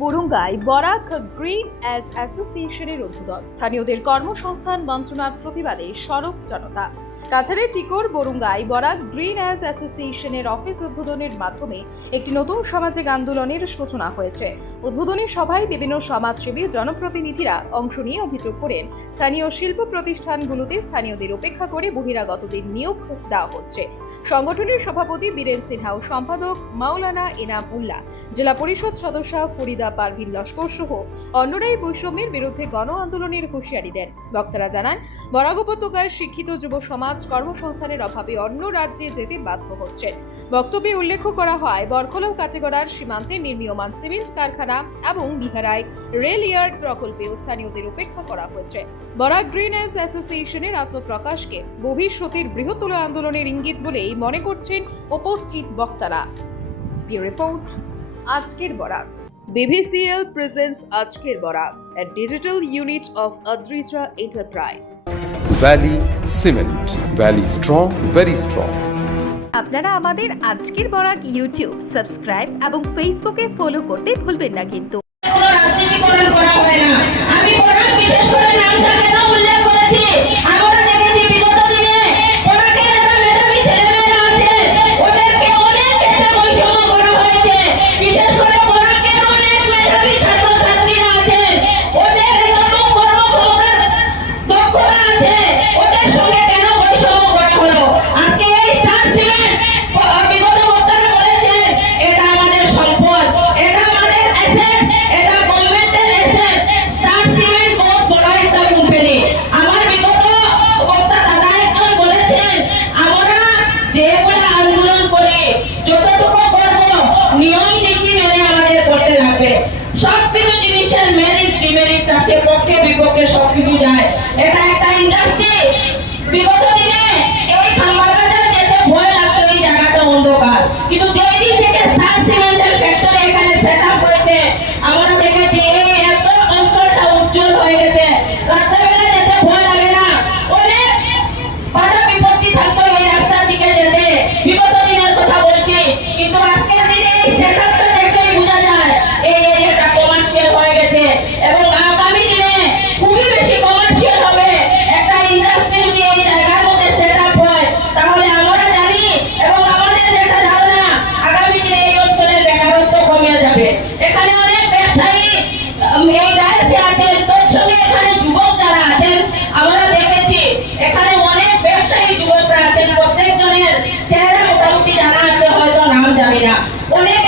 বরুঙ্গায় Barak green অ্যাজ অ্যাসোসিয়েশনের উদ্বোধন। স্থানীয়দের কর্মসংস্থান বঞ্চনার প্রতিবাদে সরব জনতা। কাছাড়ের টিকোর বরুঙ্গায় বরাক গ্রিন অ্যাজ অ্যাসোসিয়েশনের অফিস উদ্বোধনের মাধ্যমে একটি নতুন সামাজিক আন্দোলনের সূচনা হয়েছে। উদ্বোধনী সভায় বিভিন্ন সমাজসেবী জনপ্রতিনিধিরা অংশ নিয়ে অভিযোগ করেন স্থানীয় শিল্প প্রতিষ্ঠানগুলোতে স্থানীয়দের উপেক্ষা করে বহিরাগতদের নিয়োগ দেওয়া হচ্ছে। সংগঠনের সভাপতি বীরেন সিনহা ও সম্পাদক মাওলানা এনাম উল্লাহ, জেলা পরিষদ সদস্য ফরিদা পারভিন লস্কর সহ অন্যরাই বৈষম্যের বিরুদ্ধে গণ আন্দোলনের হুঁশিয়ারি দেন। বক্তারা জানান, বরাক উপত্যকার শিক্ষিত যুব সমাজ কর্মসংস্থানের অভাবে অন্য রাজ্যে যেতে বাধ্য হচ্ছে বক্তব্যে উল্লেখ করা হয় বরখলা ও কাটেগড়ার সীমান্তে নির্মীয়মান সিমেন্ট কারখানা এবং বিহারায় রেল ইয়ার্ড প্রকল্পেও স্থানীয়দের উপেক্ষা করা হয়েছে। বরাক গ্রিনেস অ্যাসোসিয়েশনের আত্মপ্রকাশকে ভবিষ্যতের বৃহত্তর আন্দোলনের ইঙ্গিত বলেই মনে করছেন উপস্থিত বক্তারা। রিপোর্ট, আজকের বরাক। বিবিসিএল প্রেজেন্স আজকের বড়া a digital unit of Adrija enterprise valley cement valley strong very strong আপনারা আমাদের আজকের বরাক ইউটিউব সাবস্ক্রাইব এবং ফেসবুকে ফলো করতে ভুলবেন না কিন্তু। সবকিছু জিনিসের মেরিট ডিমেরিট আছে পক্ষে বিপক্ষে সবকিছু যায়। এটা একটা ইন্ডাস্ট্রি বিগত দিনে manera. Ole